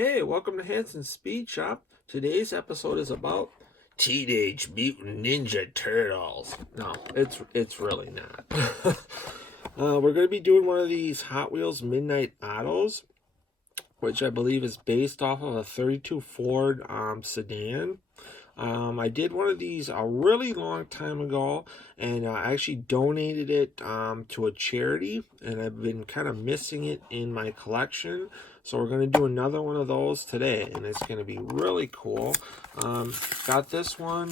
Hey, welcome to Hansen Speed Shop. Today's episode is about Teenage Mutant Ninja Turtles. No, it's really not. We're going to be doing one of these Hot Wheels Midnight OTTOs, which I believe is based off of a 32 Ford sedan. I did one of these a really long time ago, and I actually donated it to a charity, and I've been kind of missing it in my collection. So we're going to do another one of those today, and it's going to be really cool. Got this one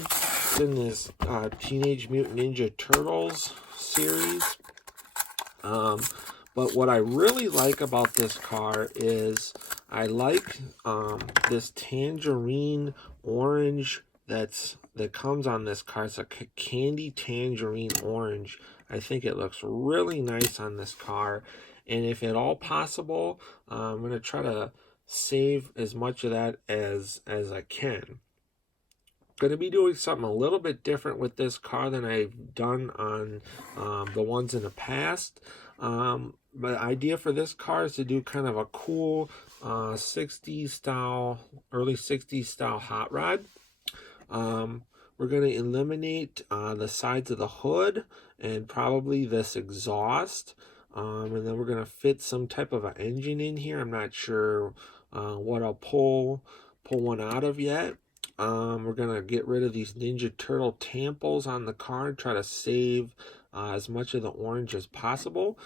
in this Teenage Mutant Ninja Turtles series. But what I really like about this car is I like this tangerine orange that comes on this car. It's a candy tangerine orange. I think it looks really nice on this car. And if at all possible, I'm going to try to save as much of that as I can. Going to be doing something a little bit different with this car than I've done on the ones in the past. But the idea for this car is to do kind of a cool 60s style, early 60s style hot rod. We're going to eliminate the sides of the hood and probably this exhaust. And then we're going to fit some type of an engine in here. I'm not sure what I'll pull one out of yet. We're going to get rid of these Ninja Turtle tampos on the car and try to save as much of the orange as possible.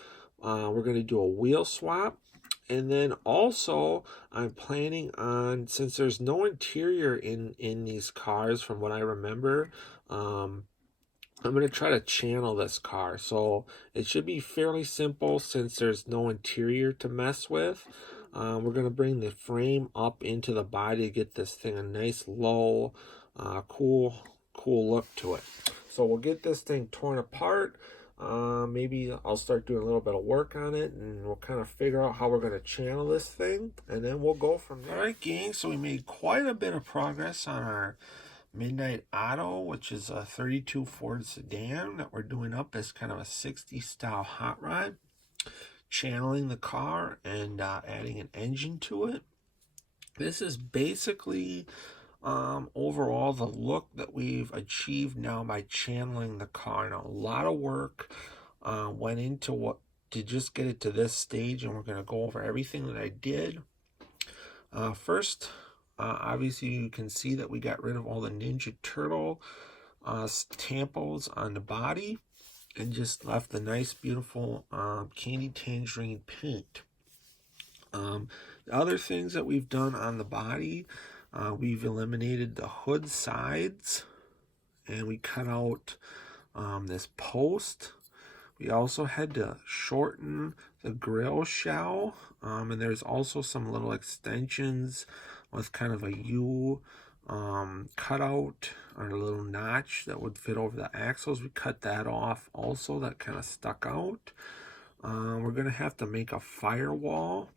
We're going to do a wheel swap. And then also, I'm planning on, since there's no interior in these cars from what I remember, I'm going to try to channel this car. So it should be fairly simple since there's no interior to mess with. We're going to bring the frame up into the body to get this thing a nice low, cool look to it. So we'll get this thing torn apart. Maybe I'll start doing a little bit of work on it, and we'll kind of figure out how we're going to channel this thing, and then we'll go from there. All right, gang, so we made quite a bit of progress on our Midnight OTTO, which is a 32 Ford sedan that we're doing up as kind of a 60s style hot rod, channeling the car and adding an engine to it. This is basically overall the look that we've achieved now by channeling the car. Now, a lot of work went into to just get it to this stage, and we're going to go over everything that I did. First, obviously you can see that we got rid of all the Ninja Turtle tampos on the body and just left the nice beautiful candy tangerine paint. The other things that we've done on the body, we've eliminated the hood sides, and we cut out this post. We also had to shorten the grill shell, and there's also some little extensions with kind of a U cutout or a little notch that would fit over the axles. We cut that off also. That kind of stuck out. We're going to have to make a firewall.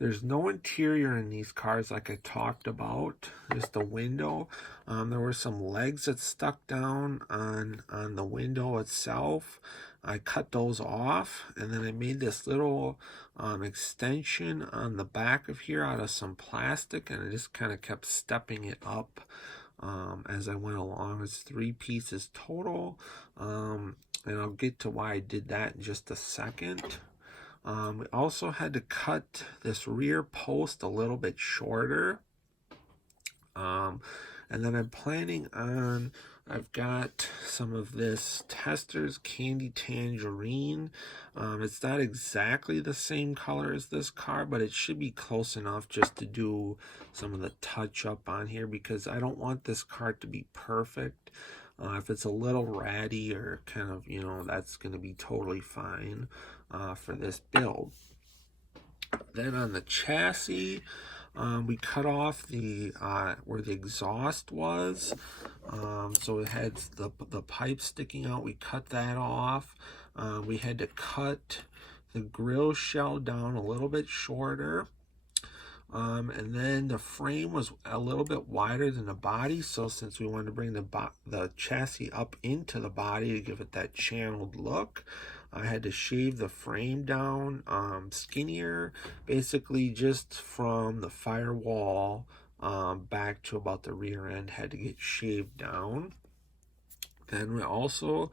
There's no interior in these cars like I talked about, just a window. There were some legs that stuck down on the window itself. I cut those off, and then I made this little extension on the back of here out of some plastic, and I just kind of kept stepping it up as I went along. It's 3 pieces total, and I'll get to why I did that in just a second. We also had to cut this rear post a little bit shorter. And then I'm planning on, I've got some of this Tester's Candy Tangerine. It's not exactly the same color as this car, but it should be close enough just to do some of the touch up on here, because I don't want this car to be perfect. If it's a little ratty or kind of, that's going to be totally fine for this build. Then on the chassis, we cut off the where the exhaust was, so it had the pipe sticking out. We cut that off. We had to cut the grill shell down a little bit shorter. And then the frame was a little bit wider than the body, so since we wanted to bring the chassis up into the body to give it that channeled look, I had to shave the frame down skinnier, basically just from the firewall back to about the rear end had to get shaved down. Then we also,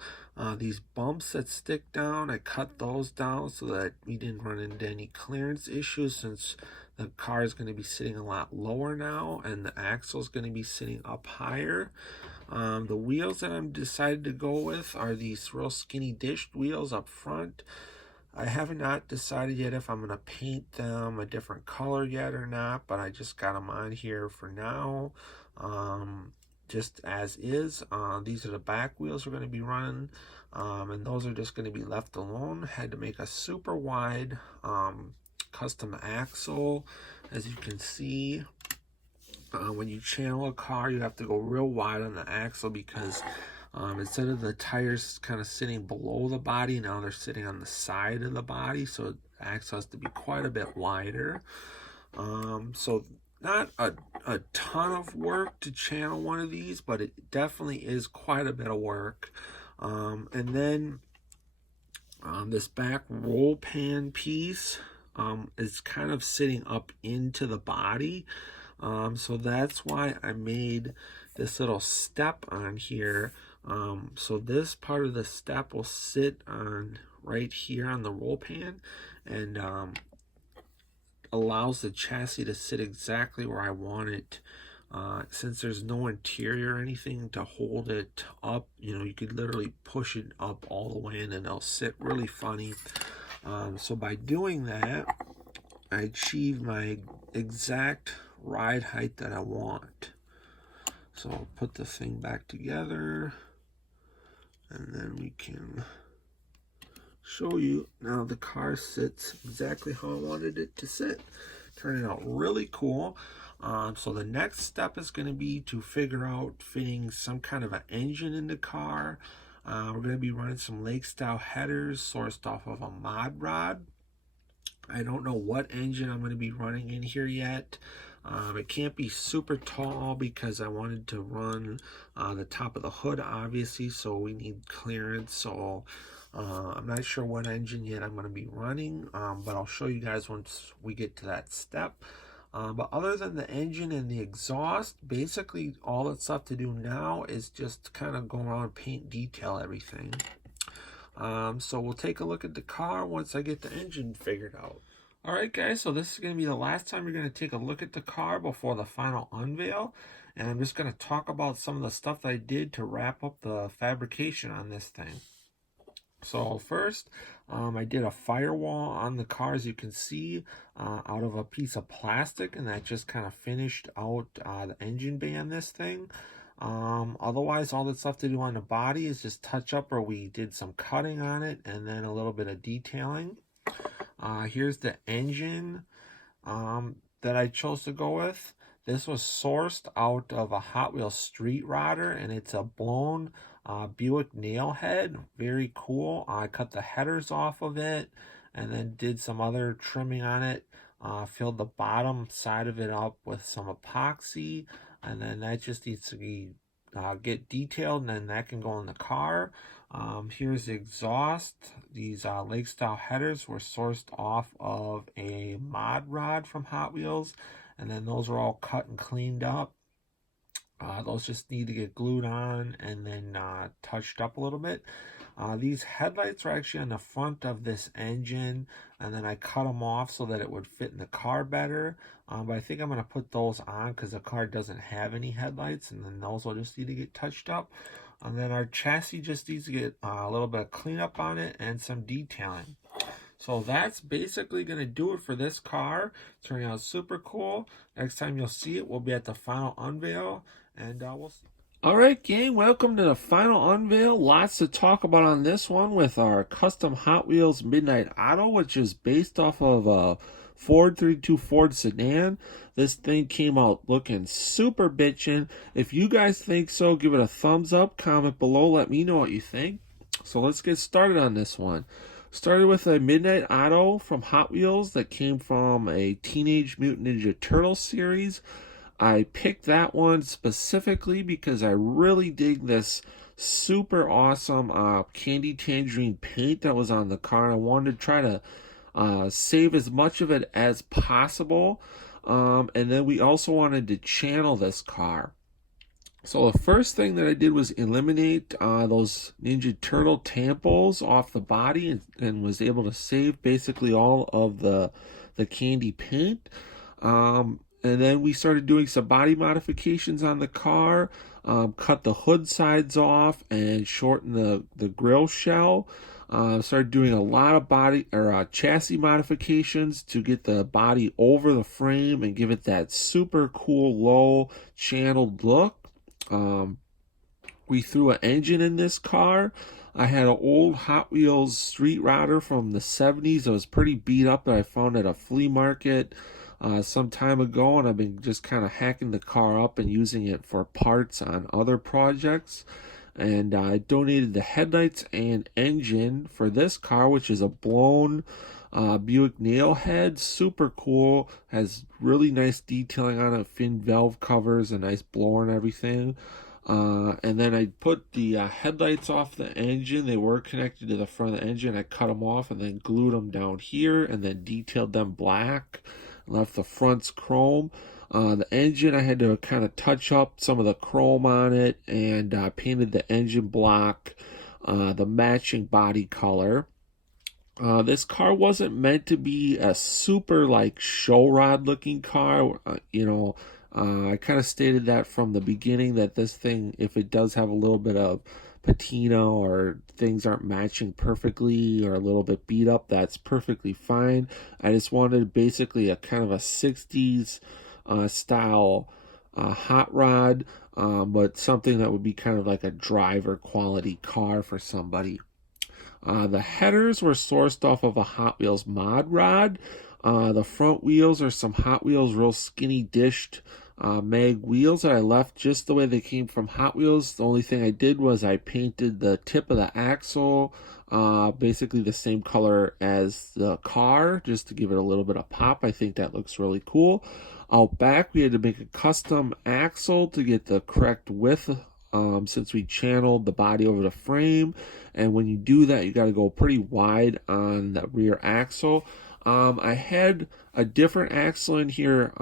these bumps that stick down, I cut those down so that we didn't run into any clearance issues, since the car is going to be sitting a lot lower now and the axle is going to be sitting up higher. The wheels that I'm decided to go with are these real skinny dished wheels up front. I have not decided yet if I'm going to paint them a different color yet or not, but I just got them on here for now. Just as is. These are the back wheels we're going to be running, and those are just going to be left alone. Had to make a super wide custom axle. As you can see, when you channel a car, you have to go real wide on the axle, because instead of the tires kind of sitting below the body, now they're sitting on the side of the body, so the axle has to be quite a bit wider. So not a ton of work to channel one of these, but it definitely is quite a bit of work. And then this back roll pan piece is kind of sitting up into the body. So that's why I made this little step on here. So this part of the step will sit on right here on the roll pan, and allows the chassis to sit exactly where I want it. Since there's no interior or anything to hold it up, you could literally push it up all the way and then it'll sit really funny. So by doing that, I achieved my exact ride height that I want. So I'll put the thing back together, and then we can show you. Now the car sits exactly how I wanted it to sit. Turning out really cool. So the next step is going to be to figure out fitting some kind of an engine in the car. We're going to be running some lake style headers sourced off of a mod rod. I don't know what engine I'm going to be running in here yet. It can't be super tall because I wanted to run the top of the hood, obviously, so we need clearance. So I'm not sure what engine yet I'm going to be running, but I'll show you guys once we get to that step. But other than the engine and the exhaust, basically all that's left to do now is just kind of go around, paint, detail everything. So we'll take a look at the car once I get the engine figured out. Alright guys, so this is going to be the last time we're going to take a look at the car before the final unveil. And I'm just going to talk about some of the stuff that I did to wrap up the fabrication on this thing. So first, I did a firewall on the car, as you can see, out of a piece of plastic, and that just kind of finished out the engine bay on this thing. Otherwise, all that's left to do on the body is just touch up where we did some cutting on it, and then a little bit of detailing. Here's the engine that I chose to go with. This was sourced out of a Hot Wheels Street Rodder, and it's a blown Buick nailhead. Very cool. I cut the headers off of it and then did some other trimming on it. Filled the bottom side of it up with some epoxy, and then that just needs to be get detailed, and then that can go in the car. Here's the exhaust. These lake style headers were sourced off of a mod rod from Hot Wheels, and then those are all cut and cleaned up. Those just need to get glued on and then touched up a little bit. These headlights are actually on the front of this engine, and then I cut them off so that it would fit in the car better. But I think I'm going to put those on because the car doesn't have any headlights, and then those will just need to get touched up. And then our chassis just needs to get a little bit of cleanup on it and some detailing. So that's basically going to do it for this car. It's turning out super cool. Next time you'll see it, we'll be at the final unveil, and we'll see. Alright gang, welcome to the final unveil. Lots to talk about on this one with our custom Hot Wheels Midnight OTTO, which is based off of a Ford 32 Ford sedan. This thing came out looking super bitchin'. If you guys think so, give it a thumbs up, comment below, let me know what you think. So let's get started on this one. Started with a Midnight OTTO from Hot Wheels that came from a Teenage Mutant Ninja Turtles series. I picked that one specifically because I really dig this super awesome candy tangerine paint that was on the car. I wanted to try to save as much of it as possible. And then we also wanted to channel this car. So the first thing that I did was eliminate those Ninja Turtle tampos off the body, and was able to save basically all of the candy paint. And then we started doing some body modifications on the car, cut the hood sides off and shorten the grill shell. Started doing a lot of body or chassis modifications to get the body over the frame and give it that super cool low channeled look. We threw an engine in this car. I had an old Hot Wheels street rodder from the 70s. It was pretty beat up that I found at a flea market some time ago, and I've been just kind of hacking the car up and using it for parts on other projects. And I donated the headlights and engine for this car, which is a blown Buick nailhead. Super cool. Has really nice detailing on it. Fin valve covers, a nice blower and everything. And then I put the headlights off the engine. They were connected to the front of the engine. I cut them off and then glued them down here and then detailed them black. Left the fronts chrome. The engine, I had to kind of touch up some of the chrome on it and painted the engine block the matching body color. This car wasn't meant to be a super like show rod looking car. I kind of stated that from the beginning that this thing, if it does have a little bit of patina or things aren't matching perfectly or a little bit beat up, that's perfectly fine. I just wanted basically a kind of a 60s style hot rod, but something that would be kind of like a driver quality car for somebody. The headers were sourced off of a Hot Wheels mod rod. The front wheels are some Hot Wheels real skinny dished mag wheels that I left just the way they came from Hot Wheels. The only thing I did was I painted the tip of the axle basically the same color as the car just to give it a little bit of pop. I think that looks really cool. Out back, we had to make a custom axle to get the correct width since we channeled the body over the frame. And when you do that, you got to go pretty wide on the rear axle. I had a different axle in here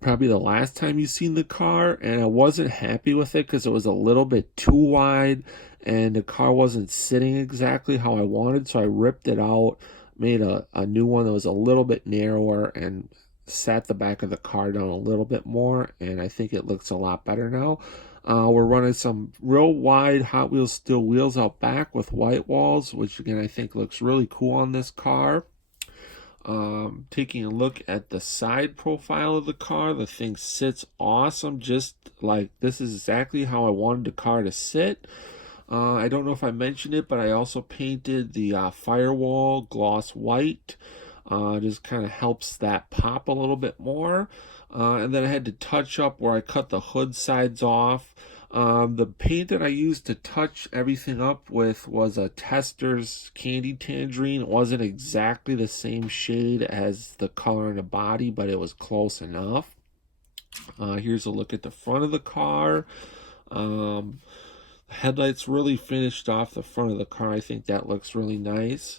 probably the last time you've seen the car, and I wasn't happy with it because it was a little bit too wide and the car wasn't sitting exactly how I wanted, so I ripped it out, made a new one that was a little bit narrower and sat the back of the car down a little bit more, and I think it looks a lot better now. We're running some real wide Hot Wheels steel wheels out back with white walls, which again I think looks really cool on this car. Taking a look at the side profile of the car, the thing sits awesome, just like this is exactly how I wanted the car to sit. I don't know if I mentioned it, but I also painted the firewall gloss white. Just kind of helps that pop a little bit more. And then I had to touch up where I cut the hood sides off. The paint that I used to touch everything up with was a Tester's Candy Tangerine. It wasn't exactly the same shade as the color in the body, but it was close enough. Here's a look at the front of the car. Headlights really finished off the front of the car. I think that looks really nice.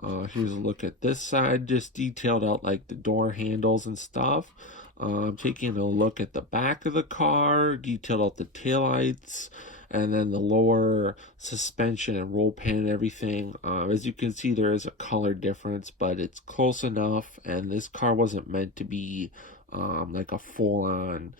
Here's a look at this side, just detailed out like the door handles and stuff. Taking a look at the back of the car, detailed out the taillights, and then the lower suspension and roll pan and everything. As you can see, there is a color difference, but it's close enough, and this car wasn't meant to be like a full-on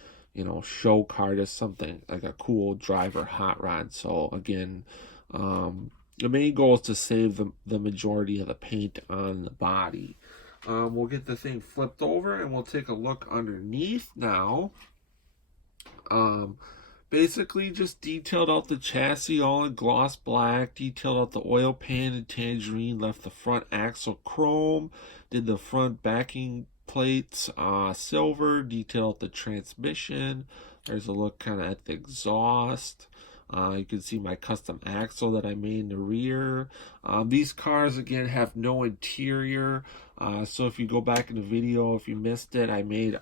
show car, just something like a cool driver hot rod. So again, the main goal is to save the majority of the paint on the body. We'll get the thing flipped over and we'll take a look underneath now. Basically just detailed out the chassis all in gloss black, detailed out the oil pan and tangerine, left the front axle chrome, did the front backing plates silver, detailed out the transmission. There's a look kind of at the exhaust. You can see my custom axle that I made in the rear. These cars again have no interior, so if you go back in the video, if you missed it, I made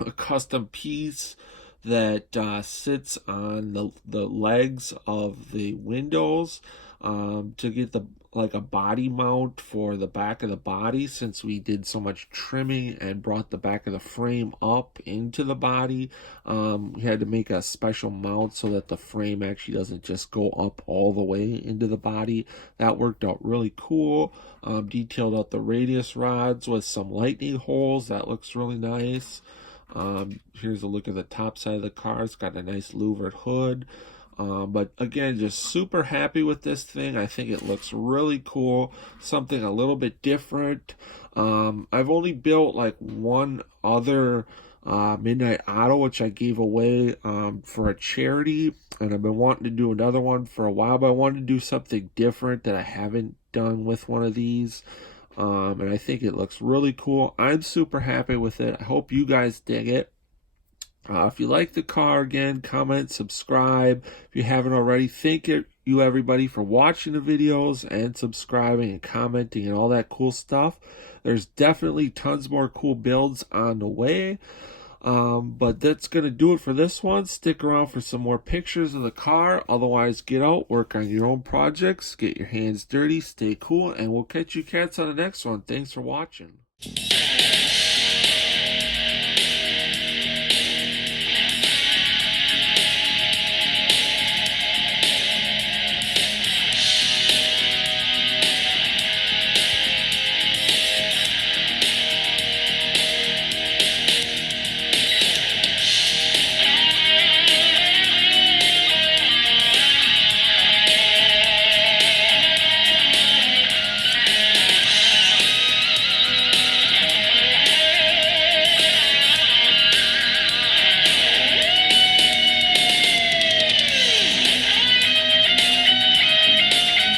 a custom piece that sits on the legs of the windows to get the like a body mount for the back of the body, since we did so much trimming and brought the back of the frame up into the body. We had to make a special mount so that the frame actually doesn't just go up all the way into the body. That worked out really cool. Detailed out the radius rods with some lightning holes. That looks really nice. Here's a look at the top side of the car. It's got a nice louvered hood. But again, just super happy with this thing. I think it looks really cool. Something a little bit different. I've only built like one other Midnight Auto, which I gave away for a charity. And I've been wanting to do another one for a while, but I wanted to do something different that I haven't done with one of these. And I think it looks really cool. I'm super happy with it. I hope you guys dig it. If you like the car, again, comment, subscribe. If you haven't already, thank you everybody for watching the videos and subscribing and commenting and all that cool stuff. There's definitely tons more cool builds on the way. But that's going to do it for this one. Stick around for some more pictures of the car. Otherwise, get out, work on your own projects, get your hands dirty, stay cool, and we'll catch you cats on the next one. Thanks for watching.